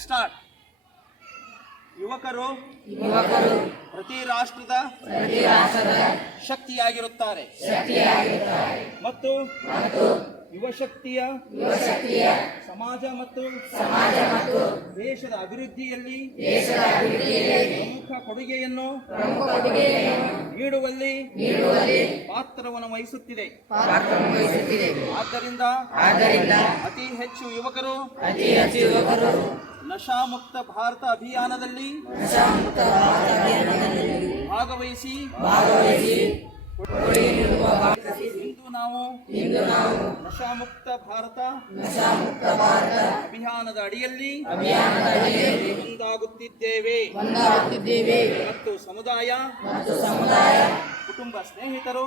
Start. ಯುವಕರು ಪ್ರತಿ ರಾಷ್ಟ್ರದ ಶಕ್ತಿಯಾಗಿರುತ್ತಾರೆ ಮತ್ತು ಯುವಶಕ್ತಿಯ ಸಮಾಜ ಮತ್ತು ದೇಶದ ಅಭಿವೃದ್ಧಿಯಲ್ಲಿ ಪ್ರಮುಖ ಕೊಡುಗೆಯನ್ನು ನೀಡುವಲ್ಲಿ ಪಾತ್ರವನ್ನು ವಹಿಸುತ್ತಿದೆ. ಆದ್ದರಿಂದ ಅತಿ ಹೆಚ್ಚು ಯುವಕರು ನಶಾಮುಕ್ತ ಭಾರತ ಅಭಿಯಾನದಲ್ಲಿ ಭಾಗವಹಿಸಿ ಇಂದು ನಾವು ನಶಾಮುಕ್ತ ಭಾರತ ಅಭಿಯಾನದ ಅಡಿಯಲ್ಲಿ ಒಂದಾಗುತ್ತಿದ್ದೇವೆ ಮತ್ತು ಸಮುದಾಯ ಕುಟುಂಬ ಸ್ನೇಹಿತರು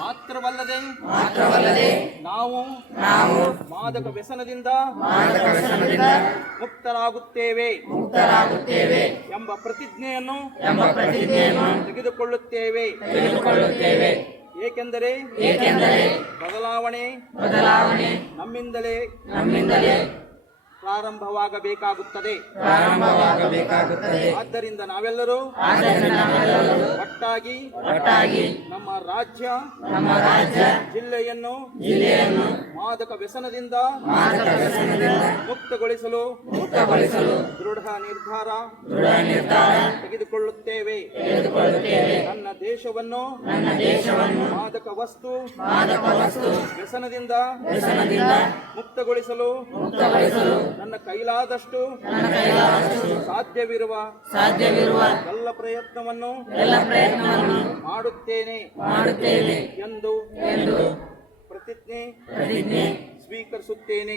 ಮಾತ್ರವಲ್ಲದೆ ನಾವು ಮಾದಕ ವ್ಯಸನದಿಂದ ಮುಕ್ತರಾಗುತ್ತೇವೆ ಎಂಬ ಪ್ರತಿಜ್ಞೆಯನ್ನು ತೆಗೆದುಕೊಳ್ಳುತ್ತೇವೆ. ಏಕೆಂದರೆ ಬದಲಾವಣೆ ನಮ್ಮಿಂದಲೇ ಪ್ರಾರಂಭವಾಗಬೇಕಾಗುತ್ತದೆ. ಆದ್ದರಿಂದ ನಾವೆಲ್ಲರೂ ಒಟ್ಟಾಗಿ ನಮ್ಮ ರಾಜ್ಯ ಜಿಲ್ಲೆಯನ್ನು ಮಾದಕ ವ್ಯಸನದಿಂದ ಮುಕ್ತಗೊಳಿಸಲು ದೃಢ ನಿರ್ಧಾರ ತೆಗೆದುಕೊಳ್ಳುತ್ತೇವೆ. ನನ್ನ ದೇಶವನ್ನು ಮಾದಕ ವಸ್ತು ವ್ಯಸನದಿಂದ ಮುಕ್ತಗೊಳಿಸಲು ನನ್ನ ಕೈಲಾದಷ್ಟು ಸಾಧ್ಯವಿರುವ ಎಲ್ಲ ಪ್ರಯತ್ನವನ್ನು ಮಾಡುತ್ತೇನೆ ಎಂದು ಪ್ರತಿಜ್ಞೆ ಸ್ವೀಕರಿಸುತ್ತೇನೆ.